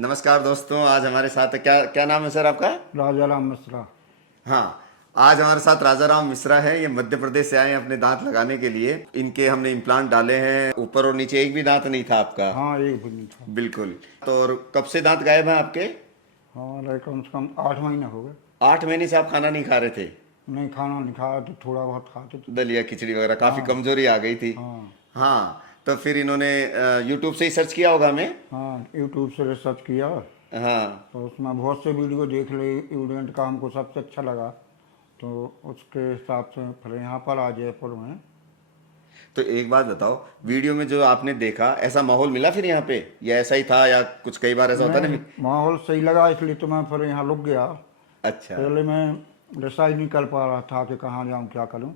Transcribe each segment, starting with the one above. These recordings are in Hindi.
नमस्कार दोस्तों, आज हमारे साथ क्या क्या नाम है सर आपका? राजा राम मिश्रा। हाँ, आज हमारे साथ राजा राम मिश्रा है। ये मध्य प्रदेश से आए हैं अपने दांत लगाने के लिए। इनके हमने इम्प्लांट डाले हैं, ऊपर और नीचे एक भी दांत नहीं था आपका। हाँ, एक भी नहीं था। बिल्कुल। तो और कब से दांत गायब हैं आपके? हाँ, रहे कम से कम 8 महीने हो गए। 8 महीने से आप खाना नहीं खा रहे थे? नहीं, खाना नहीं खाया तो थोड़ा बहुत खाते थे। दलिया खिचड़ी वगैरह, काफी हाँ कमजोरी आ गई थी। हाँ हाँ, तो फिर इन्होंने यूट्यूब से ही सर्च किया होगा हमें। हाँ, यूट्यूब से रिसर्च किया हाँ, तो उसमें बहुत से वीडियो देख ले। स्टूडेंट का हमको सबसे अच्छा लगा तो उसके हिसाब से फिर यहाँ पर आ जयपुर में। तो एक बात बताओ, वीडियो में जो आपने देखा ऐसा माहौल मिला फिर यहाँ पे, या ऐसा ही था, या कुछ कई बार ऐसा होता है नहीं, ना? माहौल सही लगा इसलिए तो मैं फिर यहाँ रुक गया। अच्छा। पहले मैं डिसाइड नहीं कर पा रहा था कि कहाँ जाऊँ क्या करूँ,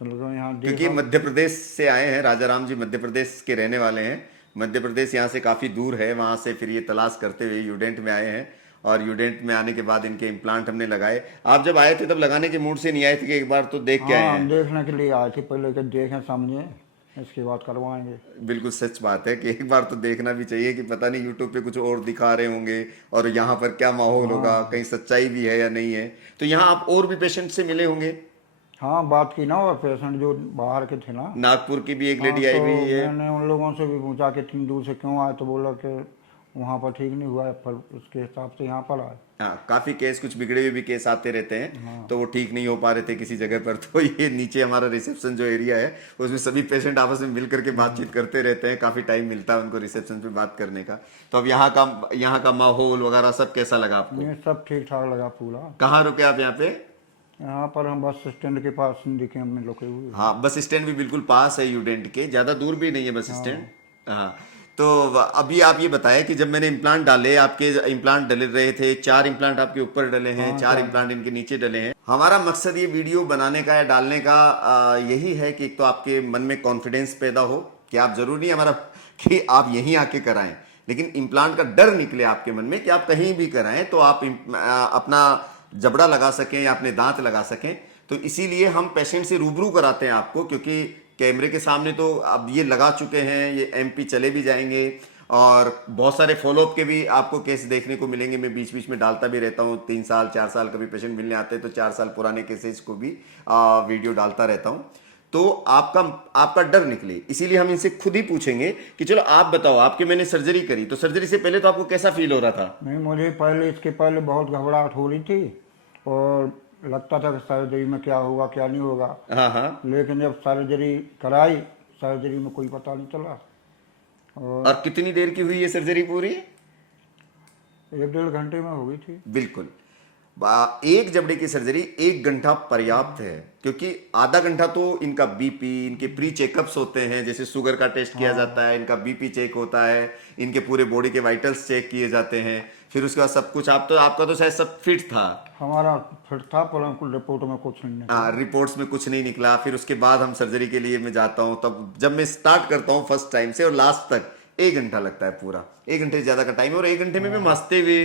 तो लगा यहाँ क्योंकि देखा। मध्य प्रदेश से आए हैं, राजा राम जी मध्य प्रदेश के रहने वाले हैं। मध्य प्रदेश यहाँ से काफ़ी दूर है, वहाँ से फिर ये तलाश करते हुए यूडेंट में आए हैं। और यूडेंट में आने के बाद इनके इम्प्लांट हमने लगाए। आप जब आए थे तब लगाने के मूड से नहीं आए थे कि एक बार तो देख के आए हाँ, हैं? देखने के लिए आए थे पहले कि देखें समझें, इसके बाद करवाएंगे। बिल्कुल सच बात है कि एक बार तो देखना भी चाहिए कि पता नहीं यूट्यूब पे कुछ और दिखा रहे होंगे और यहाँ पर क्या माहौल होगा, हाँ कहीं सच्चाई भी है या नहीं है। तो यहाँ आप और भी पेशेंट से मिले होंगे? हाँ, बात की ना, और पेशेंट जो बाहर के थे ना। नागपुर की भी एक हाँ, लेडी आई तो हुई है। मैंने उन लोगों से भी पूछा कि इतनी दूर से क्यों आए, तो बोला कि वहाँ पर ठीक नहीं हुआ है, पर उसके हिसाब से यहाँ पर आए। हाँ, काफी केस, कुछ बिगड़े हुए भी केस आते रहते हैं, हाँ तो वो ठीक नहीं हो पा रहे थे किसी जगह पर। तो ये नीचे हमारा रिसेप्शन जो एरिया है, उसमें सभी पेशेंट आपस में मिल करके बातचीत करते रहते हैं। काफी टाइम मिलता है उनको रिसेप्शन पे बात करने का। तो अब यहाँ का माहौल वगैरह सब कैसा लगा आपको? ये सब ठीक ठाक लगा पूरा। कहाँ रुके आप यहाँ पे? यहाँ पर हम बस स्टैंड के पास दिखे, हमने रुके हुए। हाँ, बस स्टैंड भी बिल्कुल पास है यूडेंट के, ज़्यादा दूर भी नहीं है बस स्टैंड। हाँ हाँ। तो अभी आप ये बताएं कि जब मैंने इम्प्लांट डाले, आपके इम्प्लांट डले रहे थे, 4 इम्प्लांट आपके ऊपर डले हैं, हाँ, 4 चार। इम्प्लांट इनके नीचे डले हैं। हमारा मकसद ये वीडियो बनाने का या डालने का यही है कि एक तो आपके मन में कॉन्फिडेंस पैदा हो कि आप जरूरी नहीं हमारा कि आप यहीं आके कराएं, लेकिन इम्प्लांट का डर निकले आपके मन में कि आप कहीं भी कराएं तो आप अपना जबड़ा लगा सकें या अपने दांत लगा सकें। तो इसीलिए हम पेशेंट से रूबरू कराते हैं आपको, क्योंकि कैमरे के सामने तो अब ये लगा चुके हैं, ये एमपी चले भी जाएंगे और बहुत सारे फॉलोअप के भी आपको केस देखने को मिलेंगे। मैं बीच बीच में डालता भी रहता हूँ, 3 साल 4 साल कभी पेशेंट मिलने आते हैं तो 4 साल पुराने केसेस को भी वीडियो डालता रहता हूँ। तो आपका आपका डर निकले, इसीलिए हम इनसे खुद ही पूछेंगे कि चलो आप बताओ, आपके मैंने सर्जरी करी, तो सर्जरी से पहले तो आपको कैसा फील हो रहा था? नहीं, मुझे पहले, इसके पहले बहुत घबराहट हो रही थी और लगता था कि सर्जरी में क्या होगा क्या नहीं होगा। हाँ हाँ। लेकिन जब सर्जरी कराई, सर्जरी में कोई पता नहीं चला। और और कितनी देर की हुई ये सर्जरी पूरी? 1 डेढ़ घंटे में हो गई थी। बिल्कुल। एक जबड़े की सर्जरी 1 घंटा पर्याप्त है, क्योंकि आधा घंटा तो इनका बीपी, इनके प्री चेकअप्स होते हैं, जैसे शुगर का टेस्ट किया जाता है, इनका बीपी चेक होता है, इनके पूरे बॉडी के वाइटल्स चेक किए जाते हैं। फिर उसके बाद सब कुछ आपका तो शायद सब फिट था। हमारा फिट था, परंतु रिपोर्ट में कुछ नहीं निकला। रिपोर्ट्स में कुछ नहीं निकला। फिर उसके बाद हम सर्जरी के लिए मैं जाता हूँ, तब जब मैं स्टार्ट करता हूँ फर्स्ट टाइम से और लास्ट तक 1 घंटा लगता है पूरा। 1 घंटे से ज्यादा का टाइम है, और 1 घंटे में भी हंसते हुए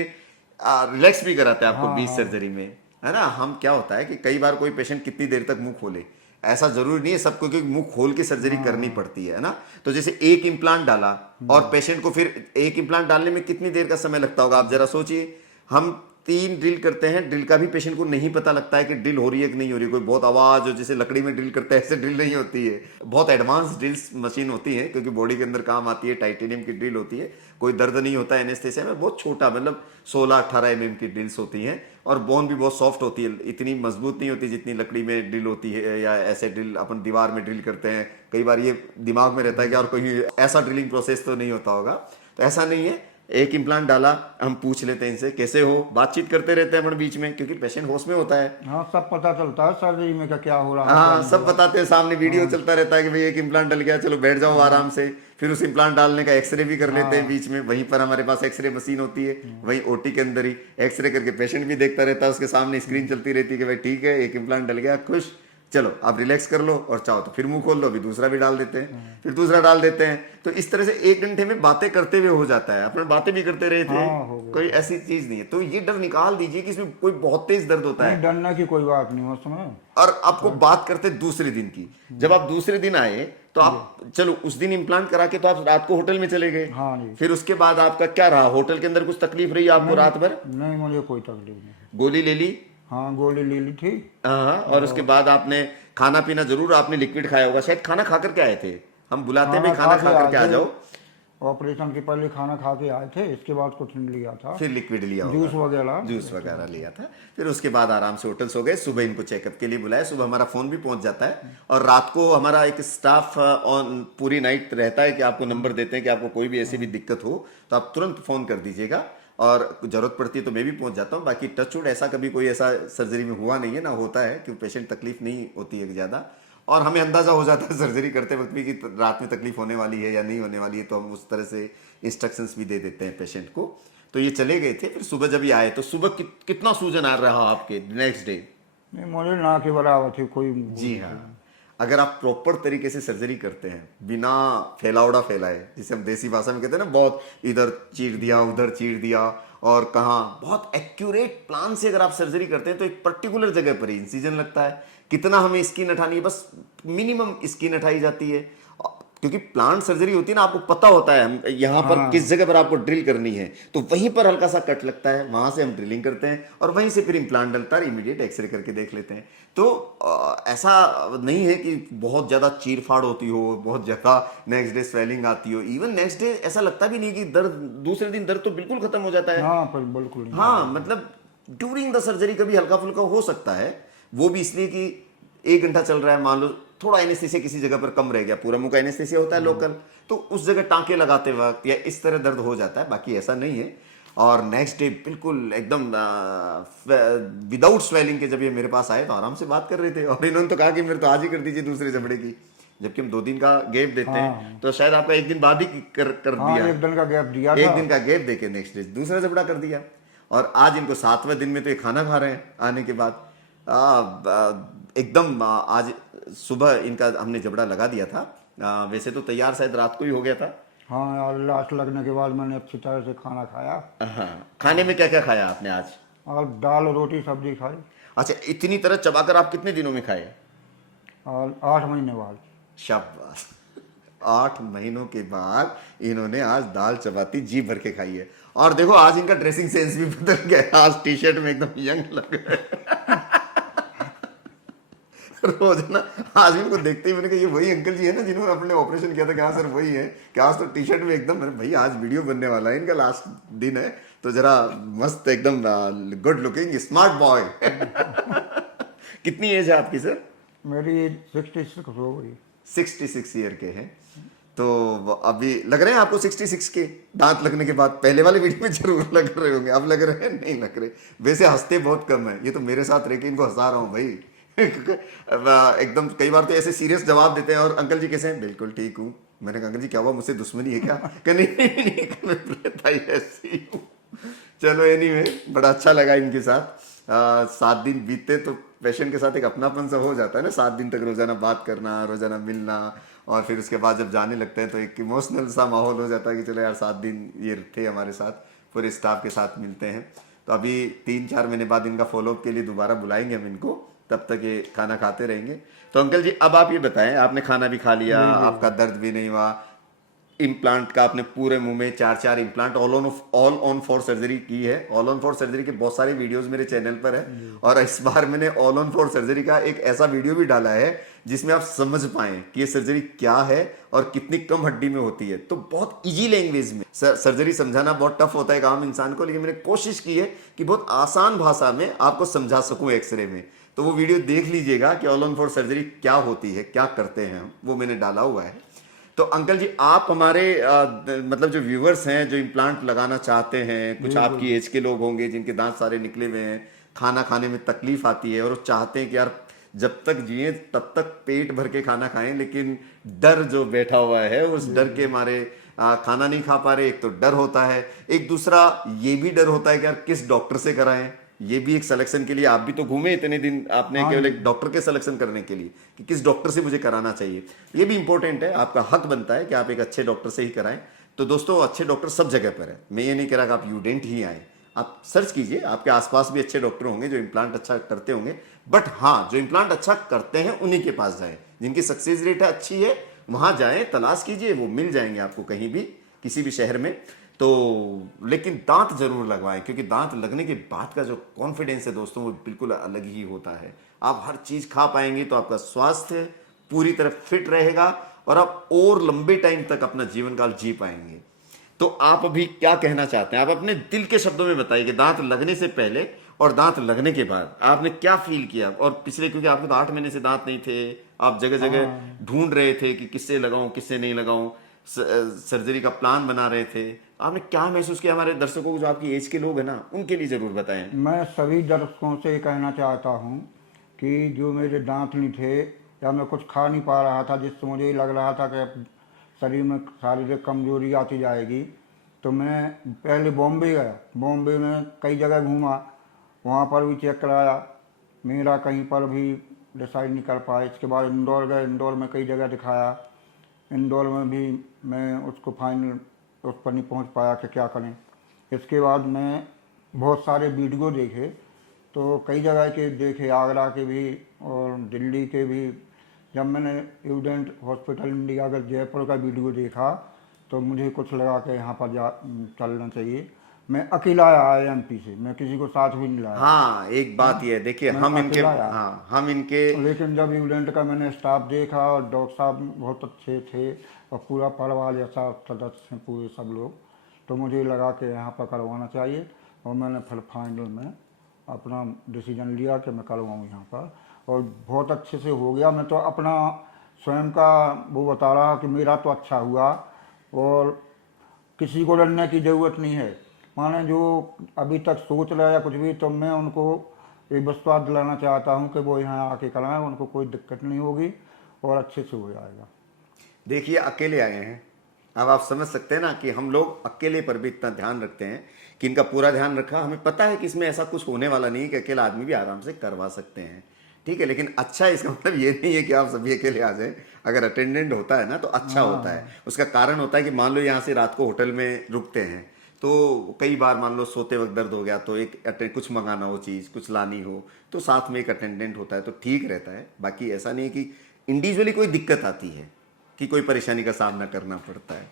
रिलैक्स भी कराते हैं आपको हाँ बीच हाँ सर्जरी में, है ना। हम क्या होता है कि कई बार कोई पेशेंट कितनी देर तक मुंह खोले, ऐसा जरूरी नहीं है सबको कि मुंह खोल के सर्जरी करनी पड़ती है ना। तो जैसे एक इम्प्लांट डाला और पेशेंट को फिर एक इम्प्लांट डालने में कितनी देर का समय लगता होगा, आप जरा सोचिए। हम 3 ड्रिल करते हैं, ड्रिल का भी पेशेंट को नहीं पता लगता है कि ड्रिल हो रही है कि नहीं हो रही है। कोई बहुत आवाज हो, जैसे लकड़ी में ड्रिल करते हैं, ऐसे ड्रिल नहीं होती है। बहुत एडवांस ड्रिल्स मशीन होती है, क्योंकि बॉडी के अंदर काम आती है, टाइटेनियम की ड्रिल होती है। कोई दर्द नहीं होता है एनेस्थेसिया में, बहुत छोटा, मतलब 16-18 mm की ड्रिल्स होती हैं। और बोन भी बहुत सॉफ्ट होती है, इतनी मजबूत नहीं होती जितनी लकड़ी में ड्रिल होती है, या ऐसे ड्रिल अपन दीवार में ड्रिल करते हैं। कई बार ये दिमाग में रहता है कि और कोई ऐसा ड्रिलिंग प्रोसेस तो नहीं होता होगा, तो ऐसा नहीं है। एक इम्प्लांट डाला, हम पूछ लेते हैं इनसे कैसे हो, बातचीत करते रहते हैं अपन बीच में, क्योंकि पेशेंट होश में होता है। हाँ, सब पता चलता है सर्जरी में क्या हो रहा है, क्या हाँ, नहीं सब हो रहा। बताते हैं, सामने वीडियो चलता रहता है कि भाई एक इम्प्लांट डल गया, चलो बैठ जाओ आराम से। फिर उस इम्प्लांट डालने का एक्सरे भी कर लेते हैं बीच में, वहीं पर हमारे पास एक्सरे मशीन होती है, वहीं ओटी के अंदर ही एक्सरे करके पेशेंट भी देखता रहता है, उसके सामने स्क्रीन चलती रहती है कि भाई ठीक है, एक इम्प्लांट डल गया, खुश, चलो आप रिलैक्स कर लो, और चाहो तो फिर मुंह खोल लो, अभी दूसरा भी डाल देते हैं, फिर दूसरा डाल देते हैं। तो इस तरह से 1 घंटे में बातें करते हुए हो जाता है, अपने बातें भी करते रहे थे, हाँ, हो गया। कोई ऐसी चीज नहीं है। तो ये डर निकाल दीजिए कि इसमें कोई बहुत तेज दर्द होता है। नहीं, डरने की कोई बात नहीं उसमें। और आपको बात करते दूसरे दिन की, जब आप दूसरे दिन आए तो आप चलो उस दिन इम्प्लांट करा के तो आप रात को होटल में चले गए, हाँ जी। फिर उसके बाद आपका क्या रहा, होटल के अंदर कुछ तकलीफ रही आपको रात भर? नहीं, मुझे कोई तकलीफ नहीं। गोली ले ली? हाँ, गोली ले ली थी। हाँ, और उसके बाद आपने खाना पीना जरूर आपने लिक्विड खाया होगा, शायद खाना खा करके आए थे, हम बुलाते हैं भाई खाना खा करके आ जाओ। ऑपरेशन के पहले खाना खा के आए थे, इसके बाद कुछ नहीं लिया था, फिर लिक्विड लिया होगा, जूस वगैरह लिया था, फिर उसके बाद आराम से होटल सो गए। सुबह इनको चेकअप के लिए बुलाया, सुबह हमारा फोन भी पहुंच जाता है, और रात को हमारा एक स्टाफ ऑन पूरी नाइट रहता है कि आपको नंबर देते हैं कि आपको कोई भी ऐसी भी दिक्कत हो तो आप तुरंत फोन कर दीजिएगा, और जरूरत पड़ती है तो मैं भी पहुंच जाता हूँ। बाकी टचवुड ऐसा कभी कोई ऐसा सर्जरी में हुआ नहीं है, ना होता है, कि पेशेंट तकलीफ नहीं होती है ज़्यादा, और हमें अंदाज़ा हो जाता है सर्जरी करते वक्त भी कि रात में तकलीफ होने वाली है या नहीं होने वाली है, तो हम उस तरह से इंस्ट्रक्शंस भी दे देते हैं पेशेंट को। तो ये चले गए थे, फिर सुबह जब ये आए तो सुबह कितना सूजन आ रहा आपके नेक्स्ट डे? नहीं, मुझे ना के बराबर थी कोई। जी हाँ, अगर आप प्रॉपर तरीके से सर्जरी करते हैं बिना फैलावड़ा फैलाए, जिसे हम देसी भाषा में कहते हैं ना, बहुत इधर चीर दिया उधर चीर दिया, और कहाँ बहुत एक्यूरेट प्लान से अगर आप सर्जरी करते हैं तो एक पर्टिकुलर जगह पर ही इंसिजन लगता है, कितना हमें स्किन हटानी है, बस मिनिमम स्किन हटाई जाती है, क्योंकि प्लांट सर्जरी होती है ना, आपको पता होता है हम यहाँ पर किस जगह पर आपको ड्रिल करनी है, तो वहीं पर हल्का सा कट लगता है, वहां से हम ड्रिलिंग करते हैं और वहीं से फिर इम्प्लांट डलता है, इमीडिएट एक्सरे करके देख लेते हैं। तो ऐसा नहीं है कि बहुत ज्यादा चीर फाड़ होती हो, बहुत ज्यादा नेक्स्ट डे स्वेलिंग आती हो, इवन नेक्स्ट डे ऐसा लगता भी नहीं कि दर्द, दूसरे दिन दर्द तो बिल्कुल खत्म हो जाता है। हाँ, पर बिल्कुल नहीं। हाँ, मतलब ड्यूरिंग द सर्जरी कभी हल्का फुल्का हो सकता है, वो भी इसलिए कि 1 घंटा चल रहा है, मान लो थोड़ा एनेस्थेसिया किसी जगह पर कम रह गया, पूरा मुंह का एनेस्थेसिया होता है लोकल, तो उस जगह टांके लगाते वक्त या इस तरह दर्द हो जाता है, बाकी ऐसा नहीं है। और नेक्स्ट डे बिल्कुल एकदम विदाउट स्वेलिंग के जब ये मेरे पास आए तो आराम से बात कर रहे थे, और इन्होंने तो कहा कि मेरे तो आज ही कर दीजिए दूसरे जबड़े की, जबकि हम 2 दिन का गैप देते हैं, तो शायद आपका 1 दिन बाद ही कर दिया। 1 दिन का गैप दिया था, 1 दिन का गैप देके नेक्स्ट डे दूसरा जबड़ा कर दिया, और आज इनको 7वें दिन में तो ये खाना खा रहे हैं आने के बाद। एकदम आज सुबह इनका हमने जबड़ा लगा दिया था, वैसे तो तैयार शायद रात को ही हो गया था। हाँ, और लास्ट लगने के बाद मैंने अच्छी तरह से खाना खाया। हाँ, खाने में क्या क्या खाया आपने आज? और दाल रोटी सब्जी खाई। अच्छा, इतनी तरह चबाकर आप कितने दिनों में खाए? और 8 महीने बाद। शाबाश, 8 महीनों के बाद इन्होंने आज दाल चपाती जी भर के खाई है। और देखो आज इनका ड्रेसिंग सेंस भी बदल गया, आज टी शर्ट में एकदम यंग लग रहे रोज ना, आज इनको देखते ही मैंने कहा ये वही अंकल जी है ना जिन्होंने अपने ऑपरेशन किया था, कहा सर वही है, कि आज तो टी शर्ट में एकदम, मेरे भैया आज वीडियो बनने वाला है, इनका लास्ट दिन है, तो जरा मस्त एकदम गुड लुकिंग स्मार्ट बॉय कितनी एज है आपकी सर? मेरी 66 हो गई। 66 ईयर के हैं, तो अभी लग रहे हैं आपको 66 के? दांत लगने के बाद पहले वाले वीडियो में जरूर लग रहे होंगे, अब लग रहे हैं? नहीं लग रहे, वैसे हंसते बहुत कम है, ये तो मेरे साथ रह के इनको हंसा रहा हूँ भाई एकदम कई बार तो ऐसे सीरियस जवाब देते हैं, और अंकल जी कैसे हैं? बिल्कुल ठीक हूँ। मैंने कहा अंकल जी क्या हुआ, मुझसे दुश्मनी है क्या? कि नहीं ऐसी हूँ। चलो एनीवे, बड़ा अच्छा लगा इनके साथ। 7 दिन बीतते तो पेशेंट के साथ एक अपनापन सा हो जाता है ना, 7 दिन तक रोजाना बात करना, रोजाना मिलना, और फिर उसके बाद जब जाने लगते हैं तो एक इमोशनल सा माहौल हो जाता है कि चलो यार 7 दिन ये थे हमारे साथ, पूरे स्टाफ के साथ मिलते हैं। तो अभी 3-4 महीने बाद इनका फॉलोअप के लिए दोबारा बुलाएंगे हम इनको, तब तक ये खाना खाते रहेंगे। तो अंकल जी अब आप ये बताएं, आपने खाना भी खा लिया, आपका दर्द भी नहीं हुआ, इम्प्लांट का आपने पूरे मुंह में 4 implant all on for surgery की है। ऑल ऑन फॉर सर्जरी के बहुत सारे वीडियोस मेरे चैनल पर है, और इस बार मैंने ऑल ऑन फॉर सर्जरी का एक ऐसा वीडियो भी डाला है जिसमें आप समझ पाएं कि ये सर्जरी क्या है और कितनी कम हड्डी में होती है। तो बहुत इजी लैंग्वेज में सर्जरी समझाना बहुत टफ होता है एक आम इंसान को, लेकिन मैंने कोशिश की है कि बहुत आसान भाषा में आपको समझा सकूं एक्सरे में। तो वो वीडियो देख लीजिएगा कि ऑल ऑन फॉर सर्जरी क्या होती है, क्या करते हैं हम, वो मैंने डाला हुआ है। तो अंकल जी आप हमारे मतलब जो व्यूवर्स हैं जो इम्प्लांट लगाना चाहते हैं, कुछ आपकी एज के लोग होंगे जिनके दांत सारे निकले हुए हैं, खाना खाने में तकलीफ आती है और वो चाहते हैं कि यार जब तक जिए तब तक पेट भर के खाना खाएं, लेकिन डर जो बैठा हुआ है उस डर के मारे खाना नहीं खा पा रहे। एक तो डर होता है, एक दूसरा ये भी डर होता है कि यार किस डॉक्टर से कराएं, ये भी एक सिलेक्शन के लिए आप भी तो घूमे इतने दिन, आपने केवल एक डॉक्टर के सिलेक्शन करने के लिए कि किस डॉक्टर से मुझे कराना चाहिए। ये भी इंपॉर्टेंट है, आपका हक बनता है कि आप एक अच्छे डॉक्टर से ही कराएं। तो दोस्तों अच्छे डॉक्टर सब जगह पर है, मैं ये नहीं कह रहा कि आप यूडेंट ही आए, आप सर्च कीजिए, आपके आसपास भी अच्छे डॉक्टर होंगे जो इम्प्लांट अच्छा करते होंगे। बट हाँ, जो इम्प्लांट अच्छा करते हैं उन्हीं के पास जाएं, जिनकी सक्सेस रेट अच्छी है वहां जाएं, तलाश कीजिए, वो मिल जाएंगे आपको कहीं भी, किसी भी शहर में। तो लेकिन दांत जरूर लगवाएं, क्योंकि दांत लगने के बाद का जो कॉन्फिडेंस है दोस्तों वो बिल्कुल अलग ही होता है। आप हर चीज खा पाएंगे तो आपका स्वास्थ्य पूरी तरह फिट रहेगा और आप और लंबे टाइम तक अपना जीवन काल जी पाएंगे। तो आप अभी क्या कहना चाहते हैं, आप अपने दिल के शब्दों में बताइए कि दांत लगने से पहले और दांत लगने के बाद आपने क्या फील किया। और पिछले, क्योंकि आपके तो 8 महीने से दांत नहीं थे, आप जगह जगह ढूंढ रहे थे कि किससे लगाऊं किससे नहीं लगाऊं, सर्जरी का प्लान बना रहे थे, आपने क्या महसूस किया। हमारे दर्शकों को, जो आपकी एज के लोग हैं ना, उनके लिए जरूर बताएं। मैं सभी दर्शकों से ये कहना चाहता हूँ कि जो मेरे दांत नहीं थे या मैं कुछ खा नहीं पा रहा था, जिससे मुझे लग रहा था कि अब शरीर में शारीरिक कमजोरी आती जाएगी, तो मैं पहले बॉम्बे गया। बॉम्बे में कई जगह घूमा, वहाँ पर भी चेक कराया, मेरा कहीं पर भी डिसाइड नहीं कर पाया। इसके बाद इंदौर गए, इंदौर में कई जगह दिखाया, इंदौर में भी मैं उसको फाइनल उस पर नहीं पहुँच पाया कि क्या करें। इसके बाद मैं बहुत सारे वीडियो देखे, तो कई जगह के देखे, आगरा के भी और दिल्ली के भी। जब मैंने यूडेंट हॉस्पिटल इंडिया अगर जयपुर का वीडियो देखा तो मुझे कुछ लगा कि यहाँ पर चलना चाहिए। मैं अकेला आया एमपी से, मैं किसी को साथ भी नहीं लाया। हाँ, एक बात ये है, देखिए मैं हम इनके, अकेला आया। हाँ हम इनके, लेकिन जब यूडेंट का मैंने स्टाफ देखा और डॉक्टर साहब बहुत अच्छे थे और पूरा परिवार जैसा सदस्य हैं पूरे सब लोग, तो मुझे लगा कि यहाँ पर करवाना चाहिए। और मैंने फिर फाइनल में अपना डिसीजन लिया कि मैं करवाऊँ यहाँ पर, और बहुत अच्छे से हो गया। मैं तो अपना स्वयं का वो बता रहा कि मेरा तो अच्छा हुआ और किसी को डरने की ज़रूरत नहीं है। माने जो अभी तक सोच रहा है या कुछ भी, तो मैं उनको एक विश्वास दिलाना चाहता हूँ कि वो यहाँ आके कराएं, उनको कोई दिक्कत नहीं होगी और अच्छे से हो जाएगा। देखिए अकेले आए हैं, अब आप समझ सकते हैं ना कि हम लोग अकेले पर भी इतना ध्यान रखते हैं कि इनका पूरा ध्यान रखा। हमें पता है कि इसमें ऐसा कुछ होने वाला नहीं है कि अकेला आदमी भी आराम से करवा सकते हैं, ठीक है। लेकिन अच्छा, इसका मतलब ये नहीं है कि आप सभी अकेले आ जाए। अगर अटेंडेंट होता है ना तो अच्छा होता है। उसका कारण होता है कि मान लो यहाँ से रात को होटल में रुकते हैं, तो कई बार मान लो सोते वक्त दर्द हो गया तो कुछ मंगाना हो, चीज़ कुछ लानी हो, तो साथ में एक अटेंडेंट होता है तो ठीक रहता है। बाकी ऐसा नहीं है कि इंडिविजुअली कोई दिक्कत आती है, कि कोई परेशानी का सामना करना पड़ता है।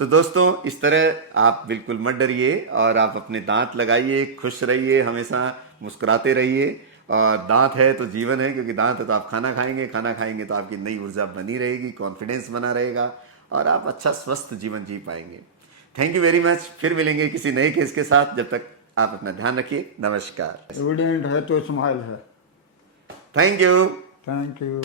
तो दोस्तों इस तरह आप बिल्कुल मत डरिए और आप अपने दांत लगाइए, खुश रहिए, हमेशा मुस्कुराते रहिए। और दांत है तो जीवन है, क्योंकि दांत है तो आप खाना खाएंगे, खाना खाएंगे तो आपकी नई ऊर्जा बनी रहेगी, कॉन्फिडेंस बना रहेगा और आप अच्छा स्वस्थ जीवन जी पाएंगे। Thank you very much. फिर मिलेंगे किसी नए केस के साथ, जब तक आप अपना ध्यान रखिए। नमस्कार। यूडेंट है तो स्माइल है। Thank you. Thank you.